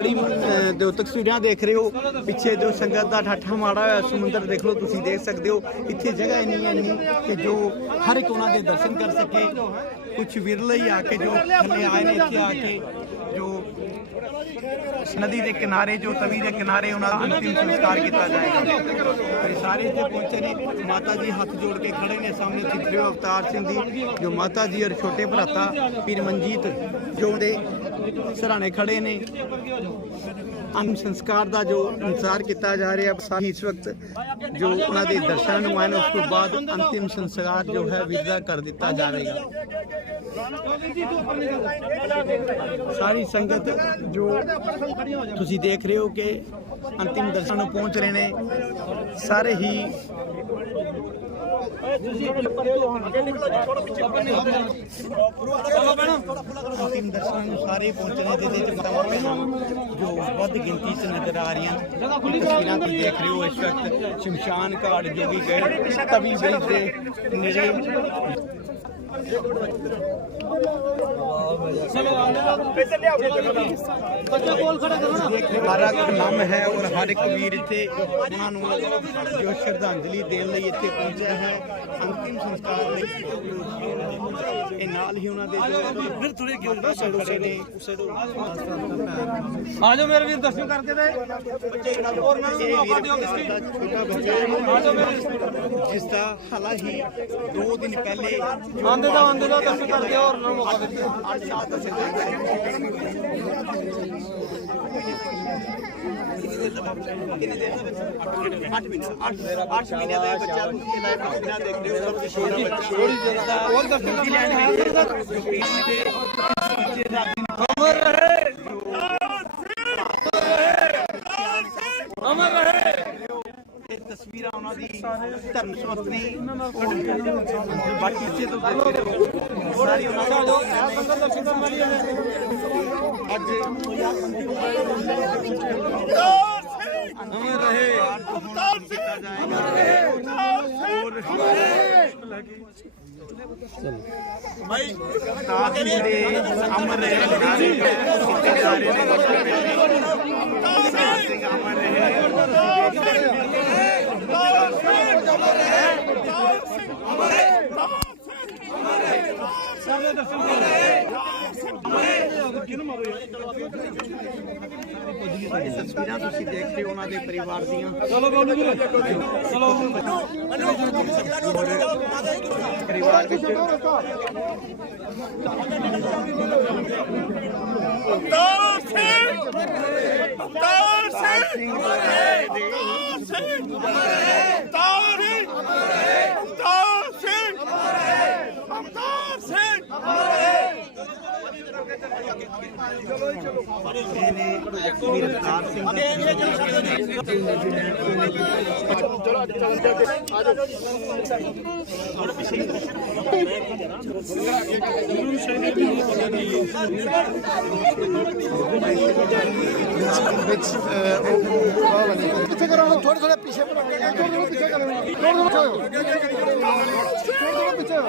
ਬੜੀ ਅਹ, ਜੋ ਤਸਵੀਰਾਂ ਦੇਖ ਰਹੇ ਹੋ। ਪਿੱਛੇ ਜੋ ਸੰਗਤ ਦਾ ਠਾਠਾ ਮਾੜਾ ਹੋਇਆ ਸਮੁੰਦਰ ਦੇਖ ਲਓ ਤੁਸੀਂ ਦੇਖ ਸਕਦੇ ਹੋ। ਇੱਥੇ ਜਗ੍ਹਾ ਇੰਨੀ ਹੈ ਨਹੀਂ ਕਿ ਜੋ ਹਰ ਇੱਕ ਉਹਨਾਂ ਦੇ ਦਰਸ਼ਨ ਕਰ ਸਕੇ। ਕੁਝ ਵਿਰਲੇ ਹੀ ਆ ਕੇ ਜੋ ਥੱਲੇ ਆਏ ਨੇ ਇੱਥੇ ਆ ਕੇ ਜੋ ਨਦੀ ਦੇ ਕਿਨਾਰੇ ਜੋ ਤਵੀ ਦੇ ਕਿਨਾਰੇ ਉਹਨਾਂ ਦਾ ਅੰਤਿਮ ਸੰਸਕਾਰ ਕੀਤਾ ਜਾਏਗਾ। ਤੇ ਸਾਰੇ ਇੱਥੇ ਪਹੁੰਚੇ ਨੇ। ਮਾਤਾ ਜੀ ਹੱਥ ਜੋੜ ਕੇ ਖੜੇ ਨੇ। ਸਾਹਮਣੇ ਚਿੱਤਰੇ ਅਵਤਾਰ ਸਿੰਘ ਦੀ ਜੋ ਮਾਤਾ ਜੀ ਔਰ ਛੋਟੇ ਭਰਾਤਾ ਪੀਰ ਮਨਜੀਤ ਜੋ ਦੇ ਸਰਾਣੇ ਖੜੇ ਨੇ। ਅੰਮ ਸੰਸਕਾਰ ਦਾ ਜੋ ਇੰਤਜ਼ਾਰ ਕੀਤਾ ਜਾ ਰਿਹਾ ਸਾਹੀ ਇਸ ਵਕਤ ਜੋ ਉਹਨਾਂ ਦੇ ਦਰਸ਼ਨ ਨੂੰ ਆਏ ਨੇ, ਉਸ ਤੋਂ ਬਾਅਦ ਅੰਤਿਮ ਸੰਸਕਾਰ ਜੋ ਹੈ ਵਿਦਾ ਕਰ ਦਿੱਤਾ ਜਾ ਰਿਹਾ। ਸਾਰੀ ਸੰਗਤ ਜੋ ਤੁਸੀਂ ਦੇਖ ਰਹੇ ਹੋ ਕਿ ਅੰਤਿਮ ਦਰਸ਼ਨ ਨੂੰ ਪਹੁੰਚ ਰਹੇ ਨੇ, ਸਾਰੇ ਹੀ ਅੰਤਿਮ ਦਰਸ਼ਨ ਨੂੰ ਸਾਰੇ ਪਹੁੰਚ ਰਹੇ ਜਿਹਦੇ ਚ ਜੋ ਵੱਧ ਗਿਣਤੀ ਚ ਨਜ਼ਰ ਆ ਰਹੀਆਂ ਤਸਵੀਰਾਂ ਤੁਸੀਂ ਦੇਖ ਰਹੇ ਹੋ ਇਸ ਵਕਤ ਸ਼ਮਸ਼ਾਨ ਘਾਟ ਜੋ ਗਏ ਤਵੀ ਬ੍ਰਿਜ ਦੇ ਨੇੜੇ ਹਰ ਇੱਕ ਨਾਮ ਹੈ ਔਰ ਹਰ ਇੱਕ ਵੀਰ ਇੱਥੇ ਉਹਨਾਂ ਨੂੰ ਜੋ ਸ਼ਰਧਾਂਜਲੀ ਦੇਣ ਲਈ ਇੱਥੇ ਪਹੁੰਚਿਆ ਹੈ ਅੰਤਿਮ ਸੰਸਕਾਰ ਲਈ ਇਹ ਨਾਲ ਹੀ ਉਹਨਾਂ ਦੇ ਜੋ ਫਿਰ ਥੋੜੇ ਗਿਰ ਨਾ ਸਾਈਡੋ ਨੇ ਉਸੇ ਤੋਂ ਆ ਜਾਓ ਮੇਰੇ ਵੀਰ ਦਰਸ਼ਨ ਕਰਕੇ ਤੇ ਬੱਚੇ ਜਿਹੜਾ ਹੋਰ ਮੈਂ ਮੌਕਾ ਦਿਓ ਛੋਟਾ ਬੱਚਾ ਹੈ ਜਿਸ ਦਾ ਹਾਲਾ ਹੀ 2 ਦਿਨ ਪਹਿਲੇ ਆਂਦੇ ਦਾ ਆਂਦੇ ਦਾ ਦਰਸ਼ਨ ਕਰਕੇ ਹੋਰ। ਨਾ ਮੌਕਾ ਦੇ ਦਿਓ 8 ਸਾਲ ਦਾ ਸੀ ਕਿੰਨੇ ਦੇਰ ਦਾ ਬੱਚਾ 8 ਮਹੀਨੇ 8 ਮਹੀਨੇ ਦਾ ਇਹ ਬੱਚਾ ਤੁਸੀਂ ਲਾਈਵ ਤਸਵੀਰਾਂ ਦੇਖ ਰਹੇ ਹੋ ਸਭ ਤੋਂ ਛੋਟਾ ਬੱਚਾ ਥੋੜੀ ਦੇਰ ਦਾ ਹੋਰ ਦਰਸ਼ਨ ਨਿਊਜ਼ੀਲੈਂਡ ਵਿੱਚ ਜੋ ਪੀਰ ਦੇ ਬੱਚੇ ਦਾ ਅਮਰ ਰਹੇ। ਅਮਰ ਰਹੇ ਇਹ ਤਸਵੀਰਾਂ ਉਹਨਾਂ ਦੀ ਧਰਮ ਸਮਰਥਨੀ ਬਾਕੀ ਇੱਥੇ ਤੋਂ ਸਾਰੀ ਉਹਨਾਂ ਦੀ ਅੱਜ ਅਮਰ ਰਹੇ। ਕੀਤਾ ਜਾਏਗਾ ਹੋਰ ਭਾਈ ਤਾਜ ਇਹ ਤਸਵੀਰਾਂ ਤੁਸੀਂ ਦੇਖ ਰਹੇ ਹੋ ਉਹਨਾਂ ਦੇ ਪਰਿਵਾਰ ਦੀਆਂ ਚਲੋ ਬੋਲੂ ਵੀਰ ਚਲੋ ਪਰਿਵਾਰ ਵਿੱਚ ਅਵਤਾਰ ਸਿੰਘ ਅਵਤਾਰ ਸਿੰਘ ਸਿੰਘ ਅਵਤਾਰ ਸਿੰਘ ਅਵਤਾਰ ਸਿੰਘ ਅਵਤਾਰ ਸਿੰਘ ਅਵਤਾਰ ਸਿੰਘ ਵਿੱਚ ਅਹ, ਉਹ ਉਹ ਵਾਹ ਲੱਗੀ ਪਿੱਛੇ ਕਰੋ ਹੁਣ ਥੋੜੇ ਥੋੜੇ ਪਿੱਛੇ ਬਣਾਉਣੇ ਆ ਥੋੜੇ ਥੋੜੇ ਪਿੱਛੇ ਕਰੋ ਥੋੜੇ ਥੋੜੇ ਪਿੱਛੇ ਹੋ। ਥੋੜੇ ਥੋੜੇ ਪਿੱਛੇ ਹੋ।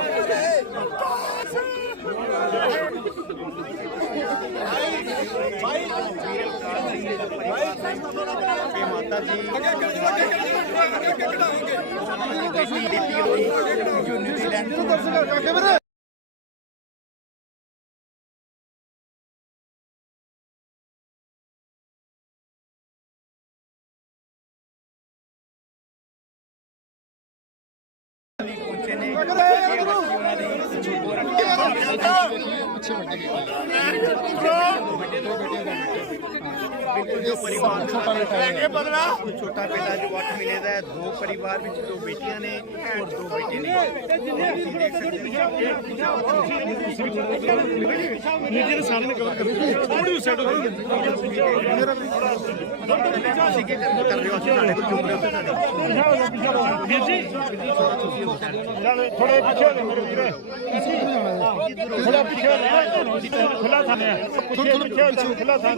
माता जी यूनिटी लैंड ਪਿੱਛੇ ਵੱਡੇ ਗਏ ਪਰਿਵਾਰ ਛੋਟਾ ਬੇਟਾ ਹੈ ਬਦਲਾ ਛੋਟਾ ਬੇਟਾ ਜੋ 8 ਮਹੀਨੇ ਦਾ ਹੈ ਦੋ ਪਰਿਵਾਰ ਵਿੱਚ ਦੋ ਬੇਟੀਆਂ ਨੇ ਔਰ ਦੋ ਬੇਟੇ ਨੇ ਜਿਹੜੇ ਸਾਰੇ ਨੇ ਕਵਰ ਕਰਦੇ ਥੋੜੀ ਸੈਟ ਹੋ ਗਈ ਅਸੀਂ ਕੀ ਕਰ ਰਹੇ ਹੋ ਅਸੀਂ ਸਾਡੇ ਕੋਲ ਚੁੱਪ ਰਹੇ ਹੋ ਵੀਰ ਜੀ। ਥੋੜੇ ਪਿੱਛੇ ਹੋ ਮੇਰੇ ਵੀਰੇ ਥੋੜਾ ਪਿੱਛੇ ਹੋ ਖੁੱਲਾ ਥਾਂ ਹੈ ਪਿੱਛੇ ਪਿੱਛੇ ਹੋ ਜਾ ਖੁੱਲਾ ਥਾਂ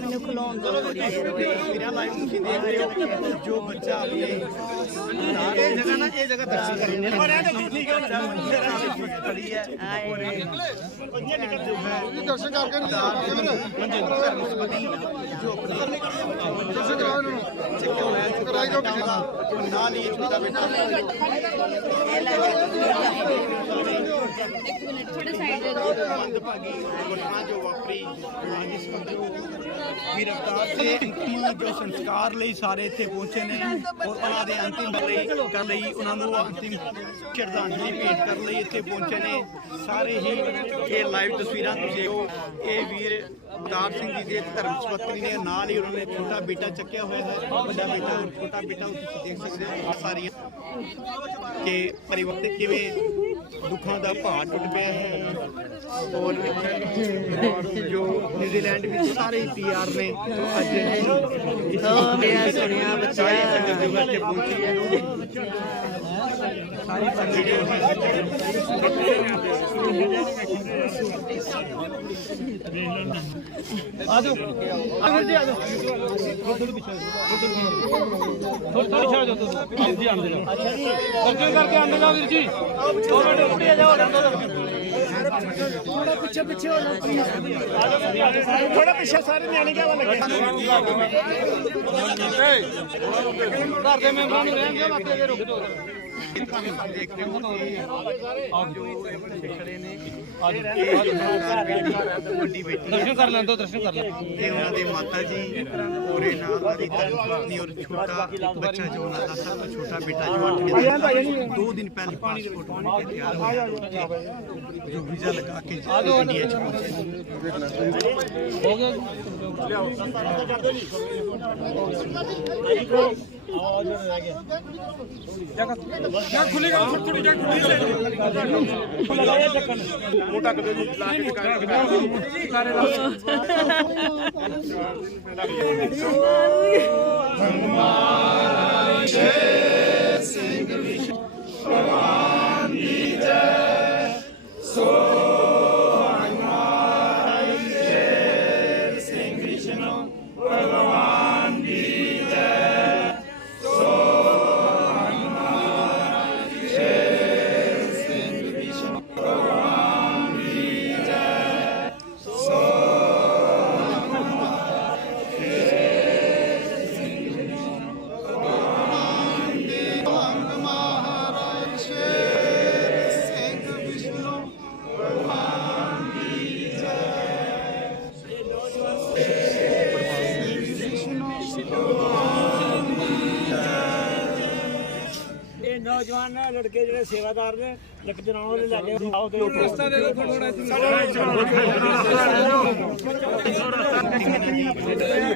ਮੈਨੂੰ ਖਲੋਣ ਦੋ ਮੇਰਾ ਲਾਈਵ ਤੁਸੀਂ ਦੇਖ ਰਹੇ ਹੋ ਜੋ ਬੱਚਾ ਆਪਣੇ ਇਹ ਜਗ੍ਹਾ ਨਾ ਇਹ ਜਗ੍ਹਾ ਦਰਸ਼ਨ ਕਰਨੀ ਹੈ ਠੀਕ ਹੈ ਖੜੀ ਹੈ ਔਰ ਇਹ ਦਰਸ਼ਨ ਕਰਕੇ ਨਹੀਂ ਜੋ ਆਪਣੇ ਦਰਸ਼ਨ ਕਰਾਓ ਇਹਨਾਂ ਨੂੰ ਕਰਾਈ ਦਿਓ ਕਿਸੇ ਦਾ ਨਾਲ ਹੀ ਛੋਟਾ ਬੇਟਾ ਥੋੜੇ ਸਾਈਡ ਦੇ ਦਿਓ ਮੰਦਭਾਗੀ ਘਟਨਾ ਜੋ ਵਾਪਰੀ ਜਿਸ ਵਕਤ ਵੀਰ ਅਵਤਾਰ ਦੇ ਜੋ ਸੰਸਕਾਰ ਲਈ ਸਾਰੇ ਇੱਥੇ ਪਹੁੰਚੇ ਨੇ ਔਰ ਉਹਨਾਂ ਦੇ ਅੰਤਿਮ ਲਈ ਕਰਨ ਲਈ ਉਹਨਾਂ ਨੂੰ ਅੰਤਿਮ ਸ਼ਰਧਾਂਜਲੀ ਭੇਟ ਕਰਨ ਲਈ ਇੱਥੇ ਪਹੁੰਚੇ ਨੇ ਸਾਰੇ ਹੀ ਇਹ ਲਾਈਵ ਤਸਵੀਰਾਂ ਤੁਸੀਂ ਦੇਖੋ ਇਹ ਵੀਰ ਅਵਤਾਰ ਸਿੰਘ ਜੀ ਦੇ ਧਰਮ ਸੁਪੱਤਰੀ ਨੇ ਨਾਲ ਹੀ ਉਹਨਾਂ ਨੇ ਛੋਟਾ ਬੇਟਾ ਚੱਕਿਆ ਹੋਇਆ ਹੈ ਵੱਡਾ ਬੇਟਾ ਛੋਟਾ ਬੇਟਾ ਤੁਸੀਂ ਦੇਖ ਸਕਦੇ ਹੋ ਸਾਰੀਆਂ ਕਿ ਪਰਿਵਾਰ ਕਿਵੇਂ ਦੁੱਖਾਂ ਦਾ ਭਾਰ ਟੁੱਟ ਪਿਆ ਹੈ। ਔਰ ਜੋ ਨਿਊਜ਼ੀਲੈਂਡ ਵਿੱਚ ਸਾਰੇ ਪੀਆਰ ਨੇ ਅੱਜ ਮੇਰਾ ਸੁਣਿਆ ਬੱਚਾ। ਸਾਰੀ ਸੰਗਤ ਜੋ ਇੱਥੇ ਪਹੁੰਚੀ ਹੈ। ਸਾਰੀ ਸੰਗਤ ਥੋੜੀ ਛੱਡ ਜਾਓ ਤੁਸੀਂ ਜੀ ਆਂਦੇ ਜਾਓ ਦਰਸ਼ਨ ਕਰਕੇ ਆਂਦੇ ਜਾਓ ਵੀਰ ਜੀ ਦੋ ਮਿੰਟ ਰੁਕਿਆ ਜਾਓ ਥੋੜਾ ਪਿੱਛੇ ਸਾਰੇ ਨਿਆਣੇ ਕਿਆ ਲੱਗੇ ਘਰ ਦੇ ਮੈਂਬਰਾਂ ਨੂੰ ਰਹਿਣ ਦਿਓ, ਬਾਕੀ ਅੱਗੇ ਰੁਕ ਜਾਓ। ਦਰਸ਼ਨ ਕਰ ਲੈਣ ਦਿਓ ਦਰਸ਼ਨ ਕਰ ਲੈਣ ਇਹ ਉਹਨਾਂ ਦੇ ਮਾਤਾ ਜੀ ਇਹ ਨਾਲ ਉਹਨਾਂ ਦੀ ਧਰਮ ਪਤਨੀ ਔਰ ਛੋਟਾ ਬੱਚਾ ਜੋ ਉਹਨਾਂ ਦਾ ਸਭ ਤੋਂ ਛੋਟਾ ਬੇਟਾ ਜੋ 8 ਦੇ ਦੋ ਦਿਨ ਪਹਿਲੇ ਪਾਸਪੋਰਟ ਬਣ ਕੇ ਤਿਆਰ ਹੋਇਆ ਜੋ ਵੀਜ਼ਾ ਲਗਾ ਕੇ ਇੰਡੀਆ ਚ ਪਹੁੰਚੇ। ਹੋ ਗਿਆ ਜੀ ਇਹ ਜਿਹੜੇ ਸੇਵਾਦਾਰ ਨੇ ਲੱਕ ਜਨਾਉਣ ਵਾਲੇ ਲੈ ਕੇ ਆਓ ਤੇ ਰਸਤਾ ਦੇ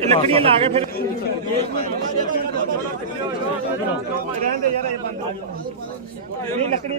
ਲੱਕੜੀਆਂ ਲਾ ਕੇ ਫਿਰ ਰਹਿੰਦੇ ਯਾਰ ਇਹ ਬੰਦ ਨਹੀਂ ਲੱਕੜੀ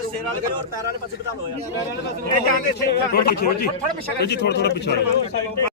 ਇਹ ਜਾਂਦੇ ਥੋੜਾ ਪਿੱਛੇ ਜੀ। ਥੋੜਾ ਥੋੜਾ ਪਿੱਛੇ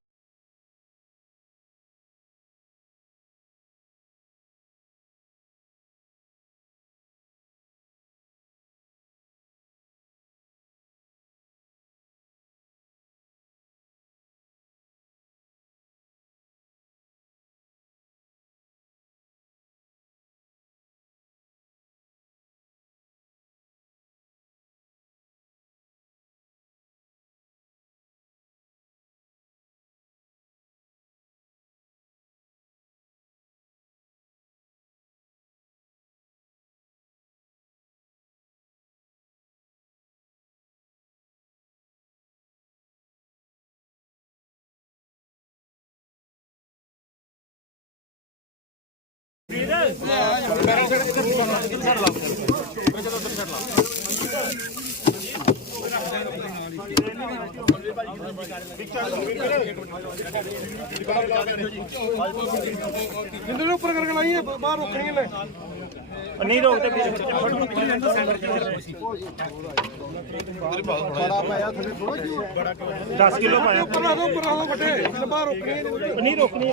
ਜਿੰਦੇ ਨੂੰ ਉੱਪਰ ਕਰਕੇ ਲਾਈਏ ਬਾਹਰ ਰੋਕਣੀਆਂ ਲੈ ਨਹੀਂ ਰੋਕਦੇ ਵੀਰ ਬੜਾ ਪਾਇਆ ਥੋੜੇ ਥੋੜਾ ਕੀ 10 ਕਿਲੋ ਪਾਇਆ। ਉੱਪਰ ਲਾ ਦੋ ਉੱਪਰ ਲਾ ਦੋ ਵੱਡੇ। ਬਾਹਰ ਰੋਕਣੀਆਂ ਨੇ ਨਹੀਂ ਰੋਕਣੀ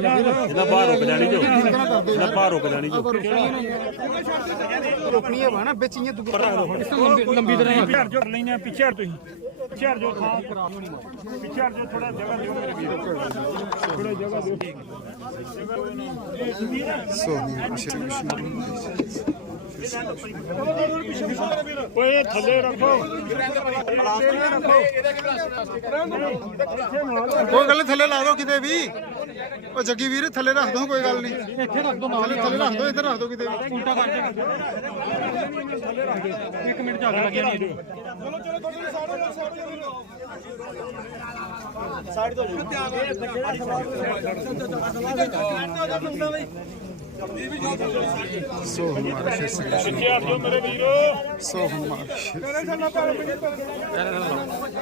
ਇਹਦਾ ਬਾਹਰ ਰੁਕ ਜਾਣੀ ਜੋ। ਇਹਦਾ ਬਾਹਰ ਰੁਕ ਜਾਣੀ ਜੋ। ਰੋਕਣੀਆਂ ਵਾ ਨਾ ਵਿੱਚ ਇਹ ਦੁਬਾਰਾ ਲੰਬੀ ਤਰ੍ਹਾਂ ਪਿੱਛੇ ਹਟ ਜਾਓ ਲੈਣੇ ਪਿੱਛੇ ਹਟ ਤੁਸੀਂ। ਪਿੱਛੇ ਹਟ ਜਾਓ ਖਾਂ ਪਿੱਛੇ ਹਟ ਜਾਓ ਥੋੜਾ ਜਗ੍ਹਾ ਦਿਓ। ਮੇਰੇ ਵੀਰ ਥੋੜਾ ਜਗ੍ਹਾ ਦਿਓ ਓਏ ਥੱਲੇ ਰੱਖੋ। ਕੋਈ ਗੱਲ ਨੀ ਥੱਲੇ ਲਾ ਦੋ ਕਿਤੇ ਵੀ। ਉਹ ਜੱਗੀ ਵੀਰ ਥੱਲੇ ਰੱਖ ਦੋ ਕੋਈ ਗੱਲ ਨਹੀਂ ਇੱਥੇ ਰੱਖ ਦੋ ਥੱਲੇ ਥੱਲੇ ਰੱਖ ਦੋ ਇੱਧਰ ਰੱਖ ਦੋ ਕਿਤੇ ਵੀ। ਉਲਟਾ ਕਰ ਦੇ। ਥੱਲੇ ਰੱਖ ਦੇ ਇੱਕ ਮਿੰਟ ਚੱਲ ਲੱਗਿਆ ਨਹੀਂ ਚਲੋ ਚਲੋ ਥੋੜੀ ਸਾਈਡ ਤੋਂ ਸੋ ਹਮਾਰਾ ਸ਼ੇਰ ਸਿੰਘ ਜਾਓ ਮੇਰੇ ਸ਼ੇਰ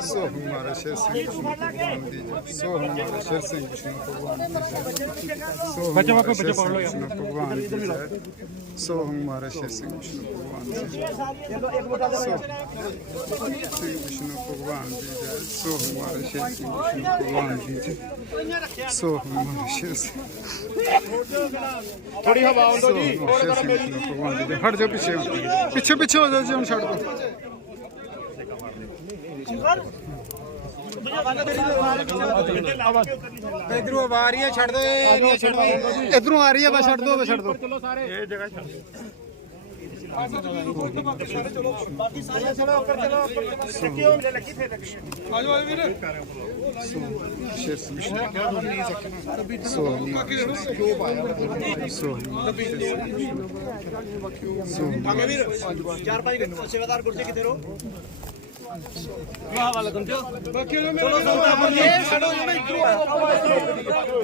ਸੋ ਹਮਾਰਾ ਸ਼ੇਰ ਸਿੰਘ ਭਗਵਾਨ ਦੀ ਜੈ। ਸੋ ਹਮਾਰਾ ਸ਼ੇਰ ਸਿੰਘ ਵਿਸ਼ਨੂੰ ਭਗਵਾਨ ਦੀ ਜੈ। ਸੋ ਬੱਚਾ ਹਮਾਰਾ ਵਾਪਸ ਸ਼ੇਰ ਬੱਚਾ ਪਕੜ ਲਓ ਸਿੰਘ ਵਿਸ਼ਨੂੰ ਭਗਵਾਨ ਦੀ ਜੈ। ਸੋ ਹਮਾਰਾ ਸ਼ੇਰ ਸਿੰਘ ਵਿਸ਼ਨੂੰ ਭਗਵਾਨ ਦੀ ਜੈ। ਸੋ ਸਿੰਘ ਵਿਸ਼ਨੂੰ ਭਗਵਾਨ ਦੀ ਜੈ ਸੋ ਹਮਾਰਾ ਸ਼ੇਰ ਸਿੰਘ ਵਿਸ਼ਨੂੰ ਭਗਵਾਨ ਦੀ ਜੈ ਇਧਰੋਂ ਆ ਰਹੀ ਹੈ ਛੱਡ ਦੋ ਛੱਡ ਦੋ। ਇਧਰੋਂ ਆ ਰਹੀ ਹੈ ਬਸ ਛੱਡ ਦੋ ਬਸ ਛੱਡ ਦੋ। ਸ਼ੇਰ। ਸਿੰਘ ਵਿਸ਼ਨੂੰ ਸੋ ਹਮਾਰਾ ਸ਼ੇਰ ਸਿੰਘ ਸੋ ਹਮਾਰਾ ਸ਼ੇਰ ਸਿੰਘ ਵਿਸ਼ਨੂੰ ਸੋ ਹਮਾਰਾ ਚਾਰ ਪੰਜ ਸੇਵਾਦਾਰ ਕੁਰਸੀ ਕਿੱਥੇ ਰੋ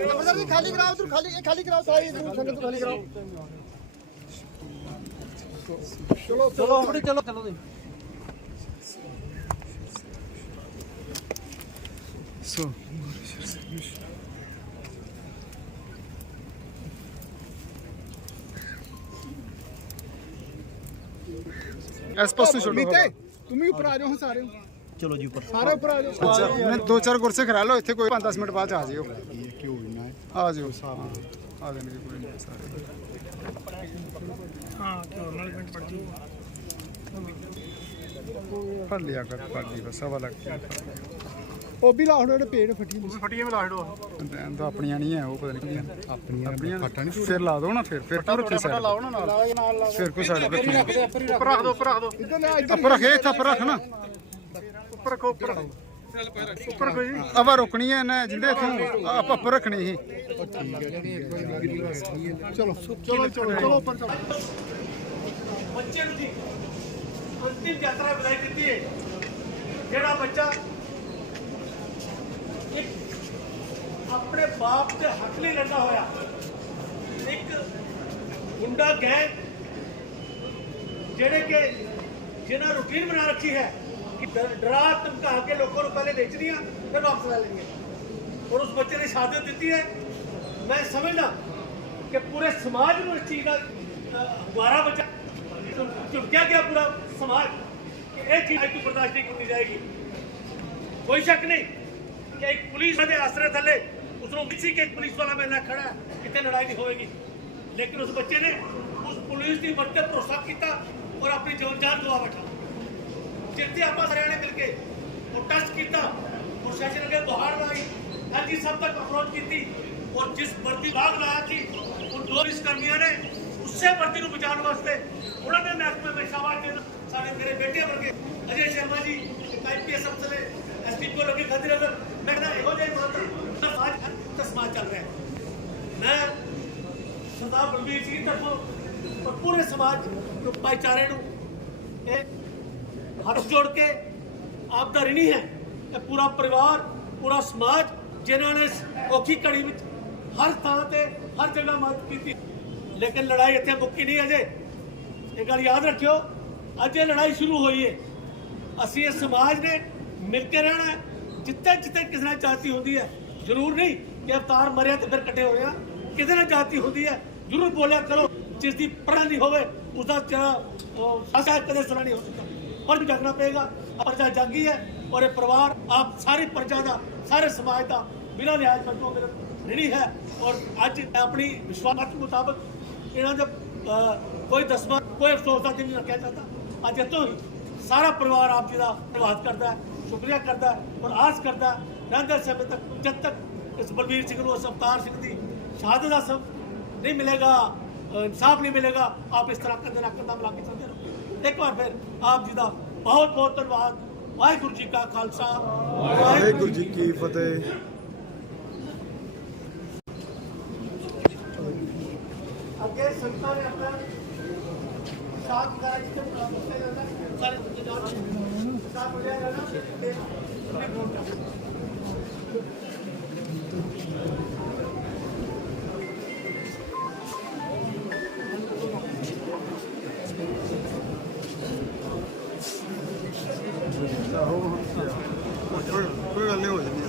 ਨੰਬਰਦਾਰ ਜੀ ਖਾਲੀ ਕਰਾਓ ਉਧਰ ਖਾਲੀ ਇਹ ਖਾਲੀ ਕਰਾਓ ਸਾਰੀ ਇਧਰ ਸੰਗਤ ਖਾਲੀ ਕਰਾਓ ਚਲੋ ਚਲੋ ਆਪਣੀ ਚਲੋ ਚਲੋ ਸੋ ਇਸ ਪਾਸੇ ਛੋੜੋ ਮੀਤੇ ਤੁਮ ਵੀ ਉੱਪਰ ਆ ਜਾਓ ਸਾਰੇ ਚਲੋ ਜੀ ਉੱਪਰ ਸਾਰੇ ਉੱਪਰ ਆ ਜਾਓ ਮੈਂ ਦੋ ਚਾਰ ਕੁਰਸੇ ਖੜਾ ਲਓ ਇੱਥੇ ਕੋਈ 5-10 ਮਿੰਟ ਬਾਅਦ 'ਚ ਆ ਜਿਓ ਕਿਉਂ ਨਾ ਆ ਜਿਓ ਆ ਜਾਣਗੇ ਕੋਈ ਨਹੀਂ ਸਾਰੇ ਹਾਂ ਕਿਉਂ ਨਾਲ ਮਿੰਟ ਪੜ ਜੀ ਫੜ ਲਿਆ ਕਰ ਫੜ ਲਈ ਬਸ ਸਵਾ ਲੱਖ ਉਹ ਵੀ ਲਾਹੜ ਜਿਹੜੇ ਪੇੜ ਫੱਟੀ ਫਟੀਆਂ ਮਿਲਾ ਛੜੋ ਤਾਂ ਆਪਣੀਆਂ ਨਹੀਂ ਹੈ ਉਹ ਪਤਾ ਨਹੀਂ ਕਿਹਦੀਆਂ ਆਪਣੀਆਂ ਆਪਣੀਆਂ ਫੱਟਾ ਨਹੀਂ। ਫਿਰ ਲਾ ਦੋ ਨਾ ਫਿਰ ਫਿਰ ਕਿਉਂ ਰੱਖੀ ਸਾਈਡ ਲਾਓ ਨਾ ਨਾਲ। ਫਿਰ ਕੋਈ ਸਾਈਡ ਰੱਖੀ ਉੱਪਰ ਰੱਖ ਦੋ ਉੱਪਰ ਰੱਖ ਦੋ। ਉੱਪਰ ਰੱਖੇ ਇੱਥੇ ਉੱਪਰ ਰੱਖ ਨਾ। ਉੱਪਰ ਰੱਖੋ ਉੱਪਰ ਰੱਖੋ। ਉੱਪਰ ਰੱਖੋ ਜੀ। ਆਪਾਂ ਰੁਕਣੀ ਹੈ ਨਾ ਜਿੰਦੇ ਇੱਥੋਂ। ਆਪਾਂ ਉੱਪਰ ਰੱਖਣੀ ਸੀ। ਚਲੋ ਚਲੋ ਚਲੋ ਚਲੋ ਉੱਪਰ ਚਲੋ। ਬੱਚੇ ਨੂੰ ਜੀ ਅੰਤਿਮ ਯਾਤਰਾ ਬੁਲਾਈ ਦਿੱਤੀ ਹੈ। ਜਿਹੜਾ ਬੱਚਾ ਇੱਕ ਆਪਣੇ ਬਾਪ ਦੇ ਹੱਕ ਲਈ ਲੜਦਾ ਹੋਇਆ ਇੱਕ ਗੁੰਡਾ ਗੈਂਗ ਜਿਹੜੇ ਕਿ ਜਿਨ੍ਹਾਂ ਰੂਟੀਨ ਬਣਾ ਰੱਖੀ ਹੈ ਕਿ ਡ- ਡਰਾ ਧਮਕਾ ਕੇ ਲੋਕਾਂ ਨੂੰ ਪਹਿਲੇ ਵੇਚਣੀਆਂ ਫਿਰ ਵਾਪਸ ਲੈ ਲੈਣੀਆਂ ਔਰ ਉਸ ਬੱਚੇ ਨੇ ਸ਼ਹਾਦਤ ਦਿੱਤੀ ਹੈ ਮੈਂ ਸਮਝਦਾ ਕਿ ਪੂਰੇ ਸਮਾਜ ਨੂੰ ਇਸ ਚੀਜ਼ ਦਾ ਦੁਆਰਾ ਬਚਾ ਝੁਕਿਆ ਗਿਆ ਪੂਰਾ ਸਮਾਜ ਕਿ ਇਹ ਚੀਜ਼ ਅੱਜ ਤੋਂ ਬਰਦਾਸ਼ਤ ਨਹੀਂ ਕੀਤੀ ਜਾਏਗੀ ਕੋਈ ਸ਼ੱਕ ਨਹੀਂ ਕਿ ਇੱਕ ਪੁਲਿਸ ਦੇ ਆਸਰੇ ਥੱਲੇ ਉਸ ਨੂੰ ਕਿਸੇ ਕਿ ਇੱਕ ਪੁਲਿਸ ਵਾਲਾ ਮੇਰੇ ਨਾਲ ਖੜਾ ਹੈ, ਕਿਤੇ ਲੜਾਈ ਨਹੀਂ ਹੋਏਗੀ। ਲੇਕਿਨ ਉਸ ਬੱਚੇ ਨੇ ਉਸ ਪੁਲਿਸ ਦੀ ਵਰਤੇ ਭਰੋਸਾ ਕੀਤਾ ਔਰ ਆਪਣੀ ਜਾਨ ਜਾਨ ਗਵਾ ਬੈਠਾ। ਜਿੱਥੇ ਆਪਾਂ ਸਾਰਿਆਂ ਨੇ ਮਿਲ ਕੇ ਉਹ ਟੱਚ ਕੀਤਾ ਪ੍ਰਸ਼ਾਸਨ ਅੱਗੇ ਦੁਹਾੜ ਲਾਈ ਅੱਜ ਸਭ ਤੱਕ ਅਪਰੋਚ ਕੀਤੀ ਔਰ ਜਿਸ ਵਰਦੀ ਬਾਗ ਲਾਇਆ ਸੀ ਉਹ ਦੋ ਕਰਮੀਆਂ ਨੇ ਉਸੇ ਵਰਦੀ ਨੂੰ ਬਚਾਉਣ ਵਾਸਤੇ ਉਹਨਾਂ ਨੇ ਮਹਿਕਮੇ ਵਿੱਚ ਸ਼ਾਬਾਸ਼ ਦੇਣ ਸਾਡੇ ਮੇਰੇ ਬੇਟੇ ਵਰਗੇ ਅਜੇ ਸ਼ਰਮਾ ਜੀ ਇੱਕ ਆਈਪੀਐਸ ਅਫਸਰ ਨੇ ਐਸਪੀਪੀ ਲੱਗੇ ਗਾਂਧੀ ਨਗਰ। ਮੈਂ ਕਹਿੰਦਾ ਇਹੋ ਜਿਹੇ ਮਾਤਰ ਸਮਾਜ ਤਾਂ ਸਮਾਜ ਚੱਲ ਰਿਹਾ ਹੈ। ਮੈਂ ਸਰਦਾਰ ਬਲਬੀਰ ਸਿੰਘ ਦੀ ਤਰਫੋਂ ਪੂਰੇ ਸਮਾਜ ਨੂੰ, ਭਾਈਚਾਰੇ ਨੂੰ ਇਹ ਹੱਥ ਜੋੜ ਕੇ ਆਪ ਦਾ ਰਿਣੀ ਹੈ। ਇਹ ਪੂਰਾ ਪਰਿਵਾਰ, ਪੂਰਾ ਸਮਾਜ ਜਿਨ੍ਹਾਂ ਨੇ ਔਖੀ ਘੜੀ ਵਿੱਚ ਹਰ ਥਾਂ ਤੇ, ਹਰ ਜਗ੍ਹਾ ਮਦਦ ਕੀਤੀ। ਲੇਕਿਨ ਲੜਾਈ ਇੱਥੇ ਮੁੱਕੀ ਨਹੀਂ ਅਜੇ। ਇਹ ਗੱਲ ਯਾਦ ਰੱਖਿਓ, ਅੱਜ ਇਹ ਲੜਾਈ ਸ਼ੁਰੂ ਹੋਈ ਹੈ ਅਸੀਂ ਇਹ ਸਮਾਜ ਨੇ ਮਿਲ ਕੇ ਰਹਿਣਾ ਹੈ। ਜਿੱਥੇ ਜਿੱਥੇ ਕਿਸੇ ਨਾਲ ਜਾਤੀ ਹੁੰਦੀ ਹੈ ਜ਼ਰੂਰ ਨਹੀਂ ਕਿ ਅਵਤਾਰ ਮਰਿਆ ਤੇ ਫਿਰ ਇਕੱਠੇ ਹੋਏ ਆ ਕਿਤੇ ਨਾ ਜਾਤੀ ਹੁੰਦੀ ਹੈ, ਜ਼ਰੂਰ ਬੋਲਿਆ ਕਰੋ, ਜਿਸ ਦੀ ਪਰਾਂ ਨਹੀਂ ਹੋਵੇ, ਉਸ ਦਾ ਜਿਹੜਾ ਸਾਸਾ ਕਦੇ ਸੁਣਾ ਨਹੀਂ ਹੋ ਸਕਦਾ। ਪਰ ਵੀ ਜਾਗਣਾ ਪਏਗਾ ਪ੍ਰਜਾ ਜਾਗੀ ਹੈ ਔਰ ਇਹ ਪਰਿਵਾਰ, ਆਪ ਸਾਰੀ ਪ੍ਰਜਾ ਦਾ, ਸਾਰੇ ਸਮਾਜ ਦਾ ਬਿਨਾਂ ਲਿਹਾਜ਼ ਵਰਤੋਂ ਮੇਰੇ ਨਹੀਂ ਹੈ ਔਰ ਅੱਜ ਆਪਣੀ ਵਿਸ਼ਵਾਸ ਮੁਤਾਬਕ ਇਹਨਾਂ ਦਾ ਕੋਈ ਦਸਮਾ ਕੋਈ ਅਫਸੋਸ ਦਾ ਦਿਨ ਨਹੀਂ ਰੱਖਿਆ ਜਾਂਦਾ। ਅੱਜ ਇੱਥੋਂ ਹੀ ਸਾਰਾ ਪਰਿਵਾਰ ਆਪ ਜੀ ਦਾ ਧੰਨਵਾਦ ਕਰਦਾ ਹੈ ਸ਼ੁਕਰੀਆ ਕਰਦਾ ਹੈ ਔਰ ਆਸ ਕਰਦਾ ਹੈ ਰਹਿੰਦੇ ਸਮੇਂ ਤੱਕ ਜਦ ਤੱਕ ਇਸ ਬਲਬੀਰ ਸਿੰਘ ਨੂੰ ਅਵਤਾਰ ਸਿੰਘ ਦੀ ਸ਼ਹਾਦਤ ਦਾ ਸਭ ਨਹੀਂ ਮਿਲੇਗਾ ਇਨਸਾਫ ਨਹੀਂ ਮਿਲੇਗਾ ਆਪ ਇਸ ਤਰ੍ਹਾਂ ਕਦੇ ਨਾ ਕਦਮ ਲਾ ਕੇ ਚੱਲਦੇ ਰਹੋ। ਇੱਕ ਵਾਰ ਫਿਰ ਆਪ ਜੀ ਦਾ ਬਹੁਤ ਬਹੁਤ ਧੰਨਵਾਦ। ਵਾਹਿਗੁਰੂ ਜੀ ਕਾ ਖਾਲਸਾ। ਵਾਹਿਗੁਰੂ ਜੀ ਕੀ ਫਤਿਹ। ਅੱਗੇ ਸੰਤਾਂ ਨੇ ਆਪਣਾ ਸਾਥ ਕਰਾ ਜਿੱਥੇ ਪੁੱਛੇ ਜਾਂਦਾ ਸਾਰੇ ਤੁਝੇ ਜਾਣ ਸਾਥ ਹੋ ਜਾਏਗਾ ਨਾ ਤੇ ਕੋਈ ਕੋਈ ਗੱਲ ਨਹੀਂ ਹੋ ਜਾਂਦੀ ਹੈ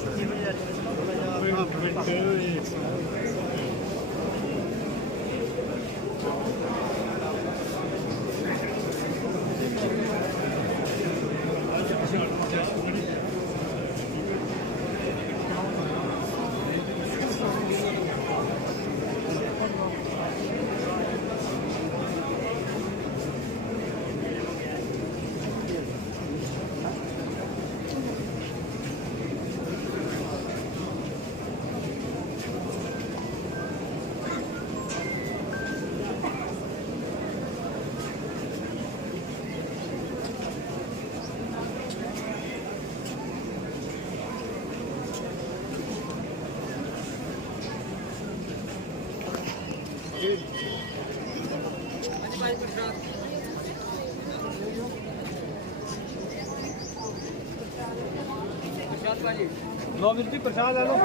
ਲੋ ਵੀਰ ਜੀ, ਪ੍ਰਸ਼ਾਦ ਲੈ ਲਓ।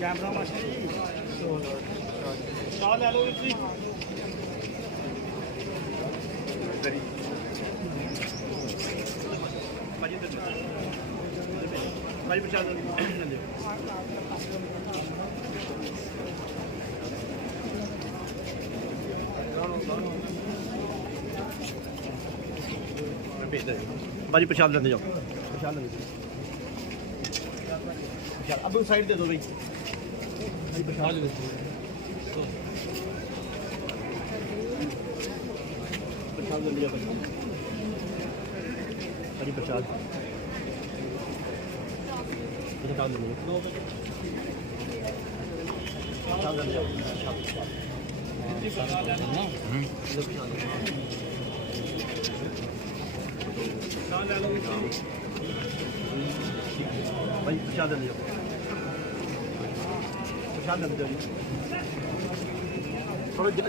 ਕੈਮਰਾ ਮਾਸਟਰ ਜੀ। ਸਾਹ ਲੈ ਲਓ ਵੀਰ ਜੀ। ਭਾਈ ਪ੍ਰਸ਼ਾਦ ਲੈ ਲਓ। ਬਾਜੀ ਪ੍ਰਸ਼ਾਦ ਲੈਂਦੇ ਜਾਓ। ਪ੍ਰਸ਼ਾਦ ਲੈਂਦੇ ਪ੍ਰਸ਼ਾਦ ਅਬ ਸਾਈਡ ਦੇ ਦਿਓ ਬਈ। ਭਾਈ ਪ੍ਰਸ਼ਾਦ ਲੈ ਲਓ ਪ੍ਰਸ਼ਾਦ ਲੈਂਦੇ ਜਾਓ ਭਾਜੀ ਪ੍ਰਸ਼ਾਦ ਪ੍ਰਸ਼ਾਦ ਲੈਂਦੇ ਜਾਓ। ਪ੍ਰਸ਼ਾਦ ਲੈਂਦੇ ਜਾਓ। ਪ੍ਰਸ਼ਾਦ ਭਾਈ ਪ੍ਰਸ਼ਾਦ ਲੈਂਦੇ ਜਾਓ ਪ੍ਰਸ਼ਾਦ ਲੈਂਦੇ ਜਾਓ ਜੀ। ਥੋੜਾ ਜਗ੍ਹਾ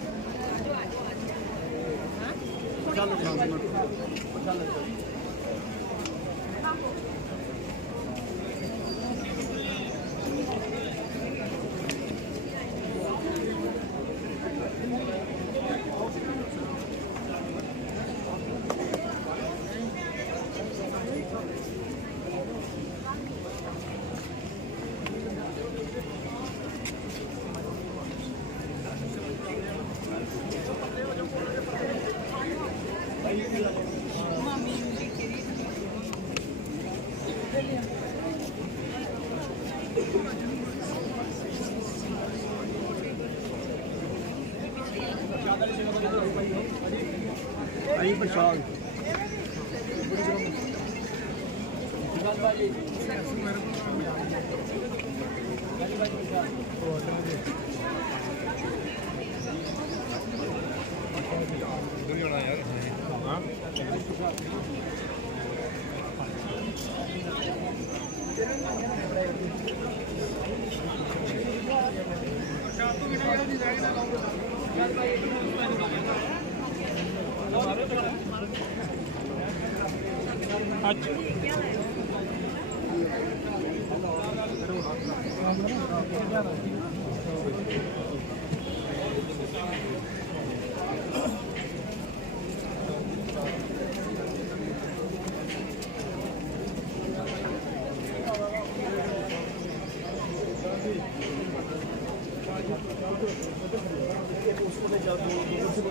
感じます。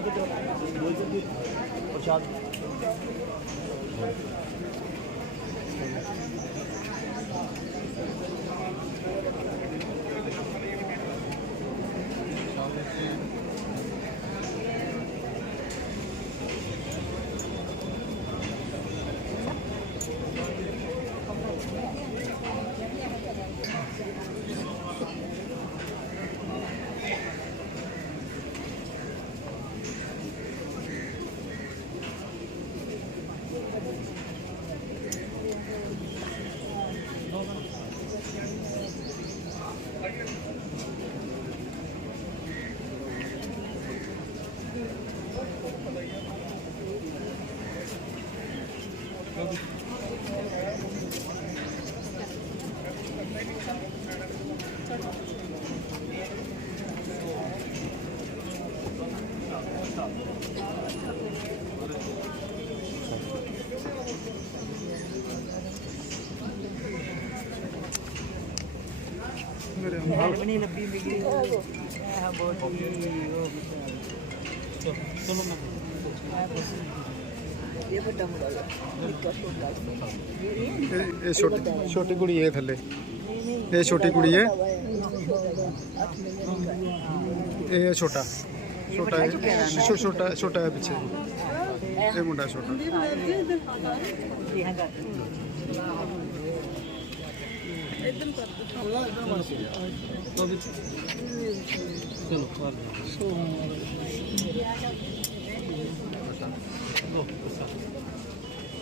ਬਣੀ ਇਹ ਛੋਟੀ ਛੋਟੀ ਕੁੜੀ ਇਹ ਥੱਲੇ ਇਹ ਛੋਟੀ ਕੁੜੀ ਹੈ ਇਹ ਛੋਟਾ ਛੋਟਾ छोटा छोटा ਛੋਟਾ ਹੈ ਪਿੱਛੇ ਇਹ ਮੁੰਡਾ ਛੋਟਾ एकदम कर चलो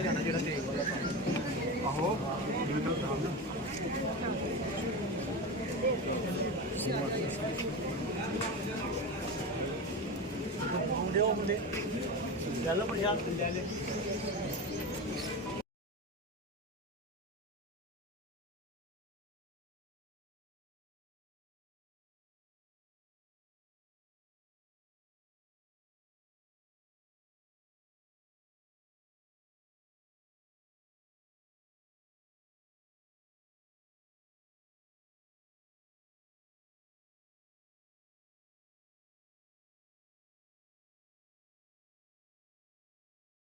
ਹੀ ਜਾਣਾ ਜਿਹੜਾ ਤੇਜ਼ ਵਾਲਾ ਆਹੋ ਜਿਵੇਂ ਉਹ ਹੁੰਦੇ ਚੱਲੋ ਪ੍ਰਸ਼ਾਦ ਲੈ ਲੈ